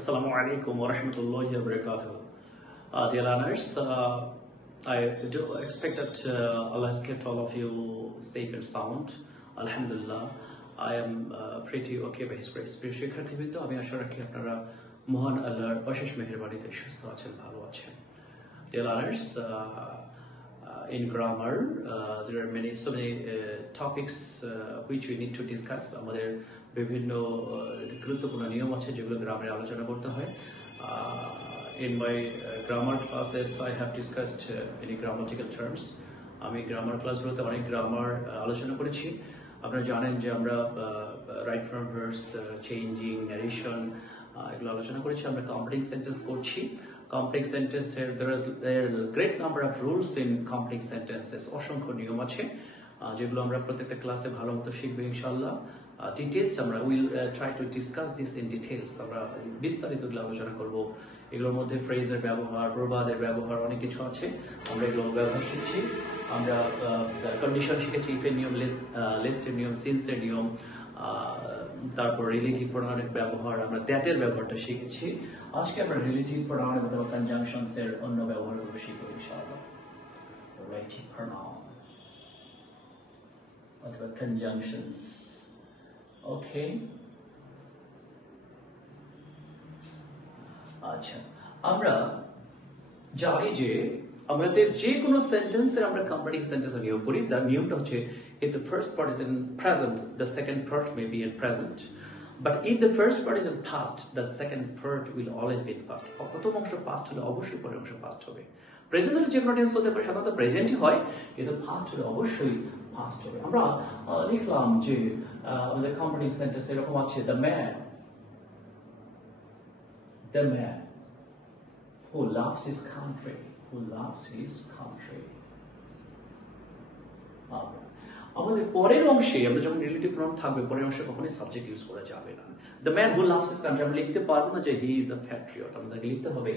Assalamu alaikum wa rahmatullahi wa barakatuh. Dear learners, I do expect that Allah has kept all of you safe and sound. Alhamdulillah, I am pretty okay by His grace. প্রিয় শিক্ষার্থীবৃন্দ, আমি আশা রাখি আপনারা মহান আল্লাহর অশেষ মেহেরবানিতে সুস্থ আছেন, ভালো আছেন. Dear learners, in grammar, there are so many topics which we need to discuss. আমাদের বিভিন্ন গুরুত্বপূর্ণ নিয়ম আছে যেগুলো গ্রামারে আলোচনা করতে হয়. In my grammar classes, I have discussed many grammatical terms. আমি গ্রামার ক্লাসগুলোতে অনেক গ্রামার আলোচনা করেছি. আপনারা জানেন যে আমরা right from verse, changing, narration এগুলো আলোচনা করেছি. আমরা কমপ্লেক্স সেন্টেন্স করছি. Complex sentences, there is a great number of rules in complex sentences. অসংখ্য নিয়ম আছে যেগুলো আমরা প্রত্যেকটা ক্লাসে ভালো মতো শিখবো ইনশাআল্লাহ. ডিটেইলস আমরা will try to discuss this in details. আমরা বিস্তারিত আলোচনা করব. এগুলোর মধ্যে ফ্রেজের ব্যবহার, প্রবাদের ব্যবহার, অনেক কিছু আছে. আমরা এগুলো ব্যবহার শিখছি. আমরা কন্ডিশন শিখেছি, ইফের নিয়ম, লিস্টের নিয়ম, সিন্সের নিয়ম, তারপর রিলেটিভ প্রোনাউনের ব্যবহার, আমরা দ্যাটের ব্যবহারটা শিখেছি. আজকে আমরা রিলেটিভ প্রোনাউন অথবা কনজাংশনস এর অন্য ব্যবহারগুলো শিখব ইনশাআল্লাহ. রিলেটিভ প্রোনাউন অথবা কনজাংশনস. ওকে, আচ্ছা, আমরা জানি যে আমাদের যে কোনো সেন্টেন্সের আমরা কমপ্লেক্স সেন্টেন্সের নিয়ম করি. তার নিয়মটা হচ্ছে, if the first part is in present, the second part may be in present. But if the first part is in past, the second part will always be in past. প্রথম অংশ past হলে অবশ্যই পরের অংশ past হবে. প্রেজেন্টের যে কোনো tense হতে পারে, সাধারণত প্রেজেন্টই হয়, কিন্তু past হলে অবশ্যই past হবে. আমরা লিখলাম যে আমাদের কমপ্লেক্স সেন্টেন্স এরকম আছে, the man who loves his country, আমাদের পরের অংশে আমরা যখন রিলেটিভ প্রোনাউন থাকবে, পরের অংশে কখনোই সাবজেক্ট ইউজ করা যাবে না. The man who loves his country আমরা লিখতে পারবো না যে হি ইজ আ প্যাট্রিয়ট. আমাদেরকে লিখতে হবে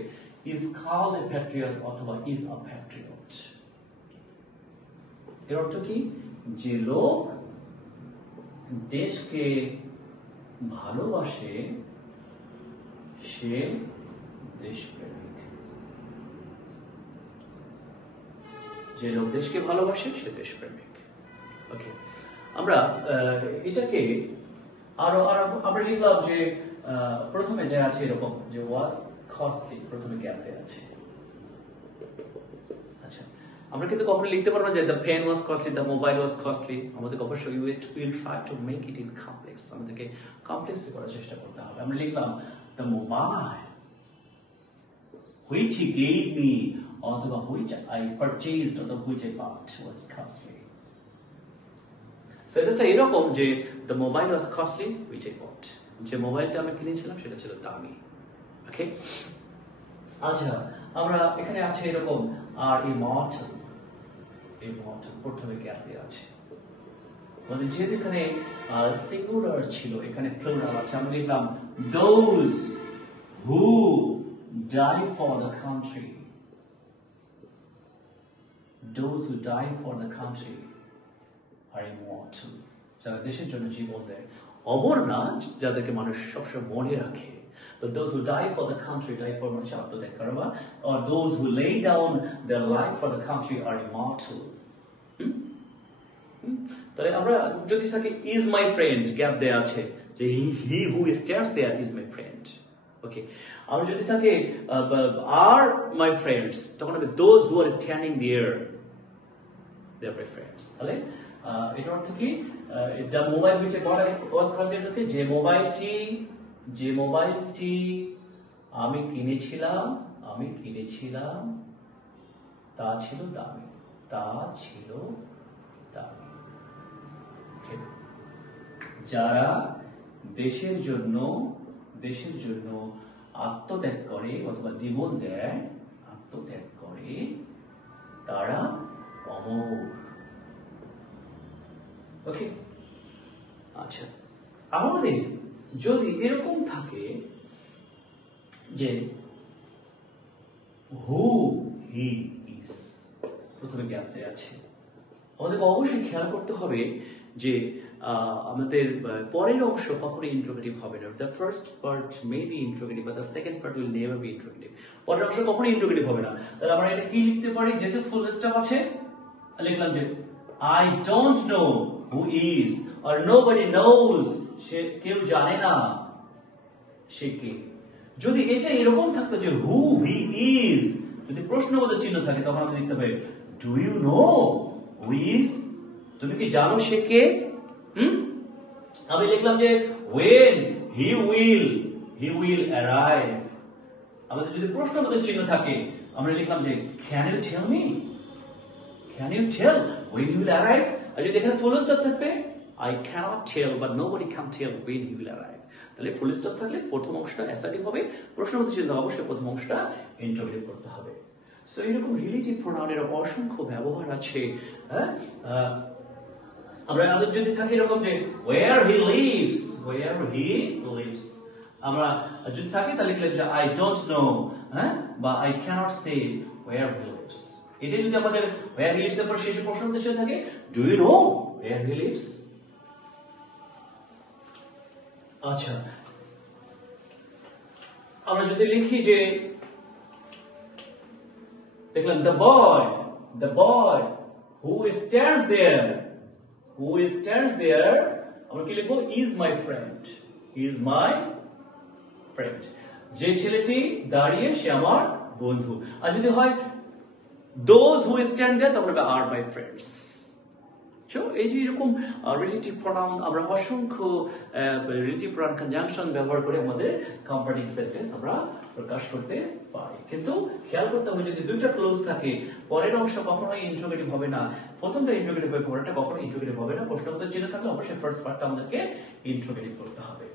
ইজ কল্ড এ প্যাট্রিয়ট অথবা ইজ আ প্যাট্রিয়ট. এর অর্থ কি? যে লোক দেশকে ভালোবাসে সে দেশপ্রেমিক. যে লোক দেশকে ভালোবাসে সে দেশপ্রেমিক. ওকে, আমরা এটাকে আরো আমরা লিখলাম যে প্রথমে দেয়া আছে এরকম যে ওয়াজ কস্টলি, প্রথমে গ্যাপ দেয়া আছে. আচ্ছা, আমরা কিন্তু কখনো লিখতে পারবো না যে the pen was costly, the mobile was costly. আমাদের অবশ্যই will try to make it in complex. আমাদেরকে কমপ্লেক্স করার চেষ্টা করতে হবে. আমরা লিখলাম the mobile which he gave me অথবা which I purchased অথবা which I bought was costly. সেন্টেন্সটা এরকম যে the mobile was costly which I bought. যে মোবাইলটা আমি কিনেছিলাম সেটা ছিল দামি. ওকে, আচ্ছা, আমরা এখানে আছে এরকম আর immortal প্রথমে গ্যাপ দেওয়া আছে. মানে যেহেতু এখানে সিঙ্গুলার ছিল, এখানে প্লুরাল আছে. আমরা লিখলাম those who die for the country. Those who die for the country are immortal. যারা দেশের জন্য জীবন দেয়, অমর না, যাদেরকে মানুষ সবসময় মনে রাখে. তো those who die for the country, die for মানুষ আত্মত্যাগ করা, or those who lay down their life for the country are immortal. তাহলে আমরা যদি থাকে is my friend, গ্যাপ দেয়া আছে যে he who stands there is my friend. ওকে, আমরা যদি থাকে are my friends, তখন হবে those who are standing there they are my friends. তাহলে এর অর্থ কি? the mobile which I bought was costly. যে মোবাইলটি আমি কিনেছিলাম তা ছিল দামি. যারা দেশের জন্য আত্মত্যাগ করে অথবা জীবন দেয়, তারা অমর. ওকে, আচ্ছা, আমাদের যদি এরকম থাকে যে who he is, প্রথমে গ্যাপ দেয়া আছে, আমাদেরকে অবশ্যই খেয়াল করতে হবে যে আমাদের পরের অংশ কখনো ইন্ট্রোগেটিভ হবে না। The first part may be interrogative but the second part will never be interrogative. পরের অংশ কখনো ইন্ট্রোগেটিভ হবে না। তাহলে আমরা এটা কি লিখতে পারি, যেহেতু ফুল স্টপ আছে লিখলাম যে I don't know who is or nobody knows, সে কেউ জানে না সে কে। যদি এটা এরকম থাকতো যে who he is, যদি প্রশ্নবোধক চিহ্ন থাকে তখন আমরা লিখতে হবে do you know who is, তুমি কি জানো সে কে। আমি লিখলাম যে when he will arrive, আমাদের যদি প্রশ্নবোধক চিহ্ন থাকে আমরা লিখলাম যে can you tell me, can you tell when he will arrive, আর যদি এখানে ফুল স্টপ থাকবে I cannot tell but nobody can tell when he will arrive। তাহলে ফুল স্টপ থাকলে প্রথম অংশটা অ্যাসার্টিভ হবে, প্রশ্নবোধক চিহ্ন অবশ্যই প্রথম অংশটা ইন্টারোগেটিভ করতে হবে। সো এরকম রিলেটিভ প্রোনাউনের অসংখ্য ব্যবহার আছে। হ্যাঁ, আমরা আমাদের যদি থাকে এরকম যে where he lives, আমরা যদি থাকে তাহলে লিখলাম যে I don't know, হ্যাঁ, বা I cannot say where he lives। এটা যদি আমাদের where he lives এর পর শেষে প্রশ্নবোধক চিহ্ন থাকে do you know where he lives। আচ্ছা, আমরা যদি লিখি যে দেখলাম the boy who stands there, আমরা কি লিখবো is my friend, যে ছেলেটি দাঁড়িয়ে সে আমার বন্ধু। আর যদি হয় those who stand there তখন হবে are my friends। এই যে এরকম রিলেটিভ প্রোনাউন আমরা অসংখ্য রিলেটিভ প্রোনাউন কনজাংশন ব্যবহার করে আমাদের কম্পারেটিভ সেন্টেন্স আমরা প্রকাশ করতে পারি। কিন্তু খেয়াল করতে হবে যদি দুইটা ক্লোজ থাকে পরের অংশ কখনোই ইন্ট্রোগেটিভ হবে না, প্রথমটা ইন্ট্রোগেটিভ হবে, পরেরটা কখনোই ইন্ট্রোগেটিভ হবে না। প্রশ্নবোধক চিহ্ন থাকলে অবশ্যই ফার্স্ট পার্টটা আমাদেরকে ইন্ট্রোগেটিভ করতে হবে।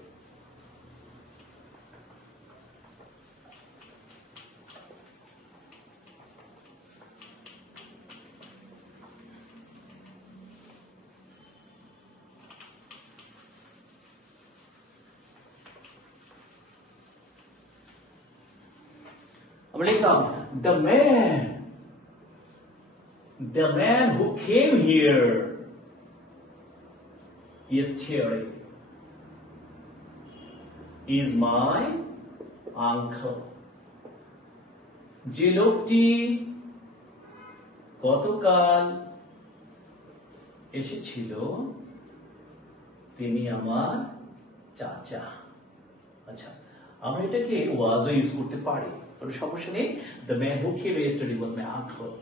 the man who came here yesterday is my uncle। যে লোকটি গতকাল এসেছিল তিনি আমার চাচা। আচ্ছা, আমরা এটাকে was ইউজ করতে পারি, তবে সমস্যা নেই। the man who came yesterday was my uncle।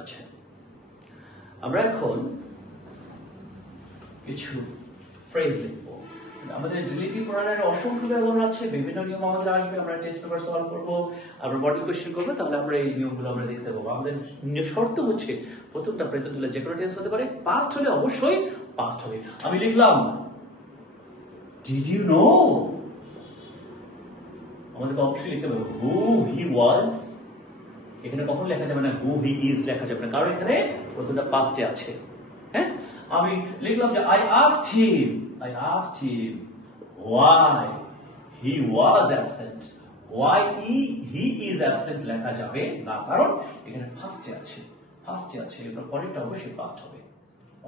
আচ্ছা, আমরা এখন কিছু ফ্রেজ লিখব। আমাদের রিলেটিভ প্রোনাউনের অসংখ্য ব্যবহার আছে, বিভিন্ন নিয়ম আমাদের আসবে, আমরা টেস্ট পেপার সলভ করব, আমরা মডেল কোশ্চেন করব, তাহলে আমরা এই নিয়মগুলো আমরা দেখতে পাবো। আমাদের শর্ত হচ্ছে প্রথমটা প্রেজেন্ট হলে যে কোনো টেন্স হতে পারে, পাস্ট হলে অবশ্যই পাস্ট হবে। আমি লিখলাম did you know, আমাদের অবশ্যই লিখতে হবে who he was। এখানে কখনো লেখা যাবে না who he is, লেখা যাবে না, কারণ এখানে প্রথমটা পাস্টে আছে। হ্যাঁ, আমি লিখলাম যে I asked him why he was absent, why he is absent লেখা যাবে না, কারণ এখানে ফার্স্টে আছে, এবার পরেরটা অবশ্যই পাস্ট হবে,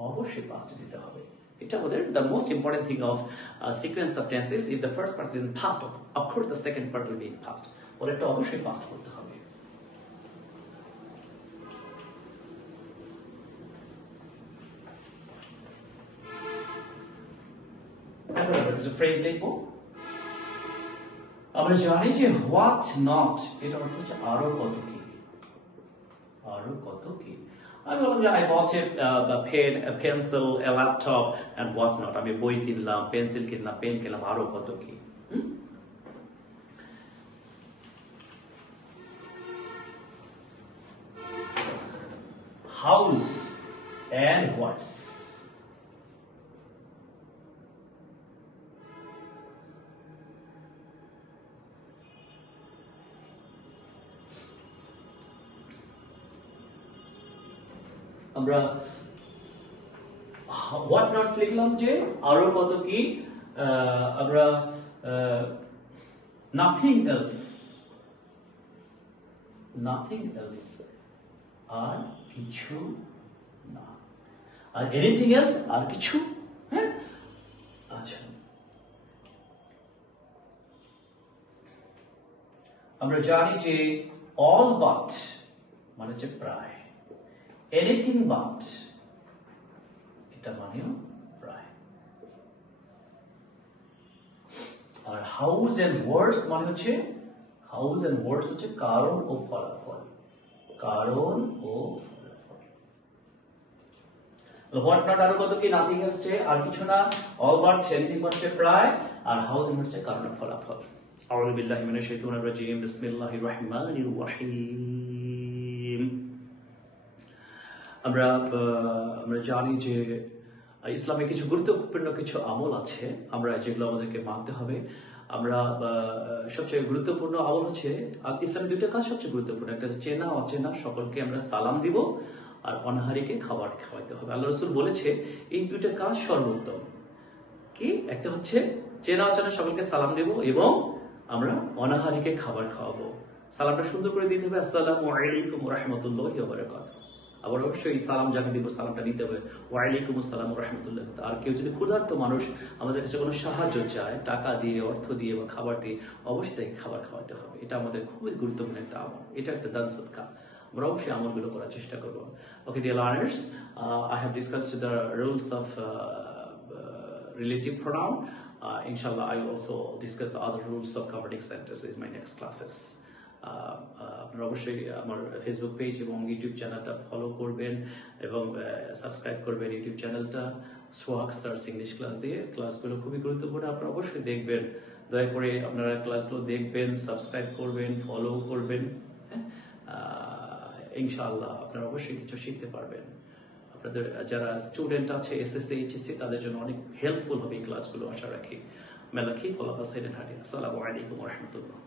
অবশ্যই পাস্টে দিতে হবে। এটা আমাদের the most important thing of sequence of tenses, if the first part is in past, of course the second part will be in past, পরেরটা অবশ্যই পাস্ট করতে হবে। ফ্রেজ লিখবো। আমরা জানি যে হোয়াট নট এটা অর্থ হচ্ছে আরো কত কি, আমি বললাম যে I bought a pen, a pencil, a laptop and what not. আমি বই কিনলাম, পেন্সিল কিনলাম, পেন কিনলাম, আরো কত কি। হাউস এন্ড হোয়াটস, আমরা হোয়াট নট লিখলাম যে আরো কত কি, আমরা নাথিং এলস আর কিছু না। আর এনিথিং এলস, আর কিছু? হ্যাঁ, আচ্ছা, আমরা জানি যে অল বাট মানে হচ্ছে প্রায়, এনিথিং বাট এটা মানেও প্রায়, আর হাউজ এন্ড ওয়ার্ডস মানে হচ্ছে, হাউজ এন্ড ওয়ার্ডস হচ্ছে কারণ ও ফলাফল, কারণ ও ফলাফল। হোয়াট নট আরো কত কি, নাথিং হচ্ছে আর কিছু না, অল বাট এনিথিং হচ্ছে প্রায়, আর হাউজ হচ্ছে কারণ ও ফলাফল। আউযু বিল্লাহি মিনাশ শাইতানির রাজিম, বিসমিল্লাহির রহমানির রহিম। আমরা জানি যে ইসলামে কিছু গুরুত্বপূর্ণ কিছু আমল আছে আমরা যেগুলো আমাদেরকে মানতে হবে। আমরা সবচেয়ে গুরুত্বপূর্ণ আমল হচ্ছে, ইসলামের দুইটা কাজ সবচেয়ে গুরুত্বপূর্ণ, একটা হচ্ছে চেনা অচেনা সকলকে আমরা সালাম দিব, আর অনাহারীকে খাবার খাওয়াইতে হবে। আল্লাহ রাসূল বলেছে এই দুইটা কাজ সর্বোত্তম। কি? একটা হচ্ছে চেনা অচেনা সকলকে সালাম দেব এবং আমরা অনাহারীকে খাবার খাওয়াবো। সালামটা সুন্দর করে দিতে হবে, আসসালামু আলাইকুম ওয়া রাহমাতুল্লাহি ওয়া বারাকাতুহু। আবার অবশ্যই সালাম যাকে দিব সালামটা নিতে হবে, ওয়া আলাইকুম আসসালাম ওয়া রাহমাতুল্লাহ। আর কেউ যদি ক্ষুধার্ত মানুষ আমাদের কাছে কোনো সাহায্য চায়, টাকা দিয়ে, অর্থ দিয়ে বা খাবার দিয়ে, অবশ্যই তাকে খাবার খাওয়াতে হবে। এটা আমাদের খুবই গুরুত্বপূর্ণ একটা আমল, এটা একটা দান সাদকা। আমরা অবশ্যই আমলগুলো করার চেষ্টা করব। Okay, dear learners, I have discussed the rules of relative pronoun. Inshallah, I will also discuss the other rules of converting sentences in my next classes. আপনারা অবশ্যই আমার ফেসবুক পেজ এবং ইউটিউব চ্যানেলটা ফলো করবেন এবং সাবস্ক্রাইব করবেন YouTube চ্যানেলটা, সোহাগ sir English class দিয়ে। ক্লাসগুলো খুবই গুরুত্বপূর্ণ, আপনারা অবশ্যই দেখবেন। দয়া করে আপনারা ক্লাসগুলো দেখবেন, সাবস্ক্রাইব করবেন, ফলো করবেন। ইনশাআল্লাহ আপনারা অবশ্যই কিছু শিখতে পারবেন। আপনাদের যারা স্টুডেন্ট আছে এসএসসি এইচএসসি তাদের জন্য অনেক হেল্পফুল হবে এই ক্লাসগুলো, আশা রাখি। May Allah keep all of us safe and healthy. Assalamu alaikum wa rahmatullah.